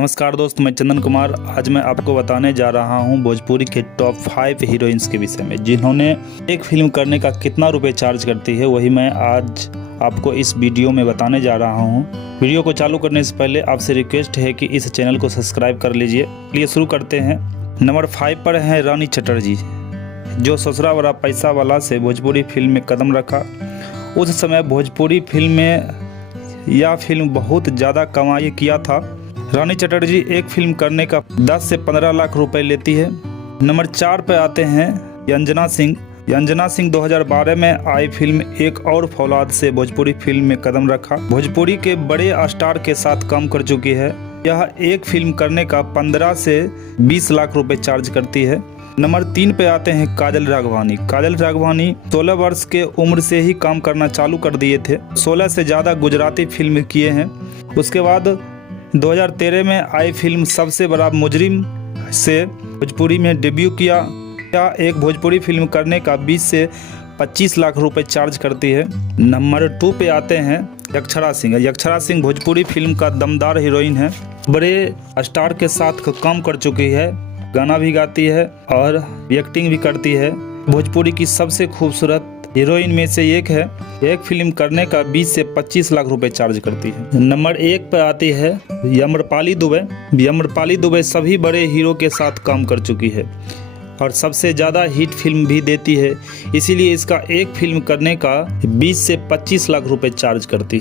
नमस्कार दोस्त, मैं चंदन कुमार। आज मैं आपको बताने जा रहा हूं भोजपुरी के टॉप 5 हीरोइंस के विषय में, जिन्होंने एक फिल्म करने का कितना रुपए चार्ज करती है, वही मैं आज आपको इस वीडियो में बताने जा रहा हूं। वीडियो को चालू करने से पहले आपसे रिक्वेस्ट है कि इस चैनल को सब्सक्राइब कर लीजिए। चलिए शुरू करते हैं। नंबर 5 पर है रानी चटर्जी, जो ससुरा वाला पैसा वाला से भोजपुरी फिल्म में कदम रखा। उस समय भोजपुरी फिल्म में यह फिल्म बहुत ज़्यादा कमाई किया था। रानी चटर्जी एक फिल्म करने का 10 से 15 लाख रुपए लेती है। नंबर 4 पे आते हैं अंजना सिंह। अंजना सिंह 2012 में आई फिल्म एक और फौलाद से भोजपुरी फिल्म में कदम रखा। भोजपुरी के बड़े स्टार के साथ काम कर चुकी है। यह एक फिल्म करने का 15 से 20 लाख रुपए चार्ज करती है। नंबर 3 पे आते हैं काजल राघवानी। काजल राघवानी 16 वर्ष के उम्र से ही काम करना चालू कर दिए थे। 16 से ज़्यादा गुजराती फिल्म किए हैं। उसके बाद 2013 में आई फिल्म सबसे बड़ा मुजरिम से भोजपुरी में डेब्यू किया। यह एक भोजपुरी फिल्म करने का 20 से 25 लाख रुपए चार्ज करती है। नंबर 2 पे आते हैं यक्षरा सिंह। यक्षरा सिंह भोजपुरी फिल्म का दमदार हीरोइन है। बड़े स्टार के साथ काम कर चुकी है, गाना भी गाती है और एक्टिंग भी करती है। भोजपुरी की सबसे खूबसूरत हीरोइन में से एक है। एक फिल्म करने का 20 से 25 लाख रुपए चार्ज करती है। नंबर 1 पर आती है आम्रपाली दुबे। आम्रपाली दुबे सभी बड़े हीरो के साथ काम कर चुकी है और सबसे ज़्यादा हिट फिल्म भी देती है, इसीलिए इसका एक फिल्म करने का 20 से 25 लाख रुपए चार्ज करती है।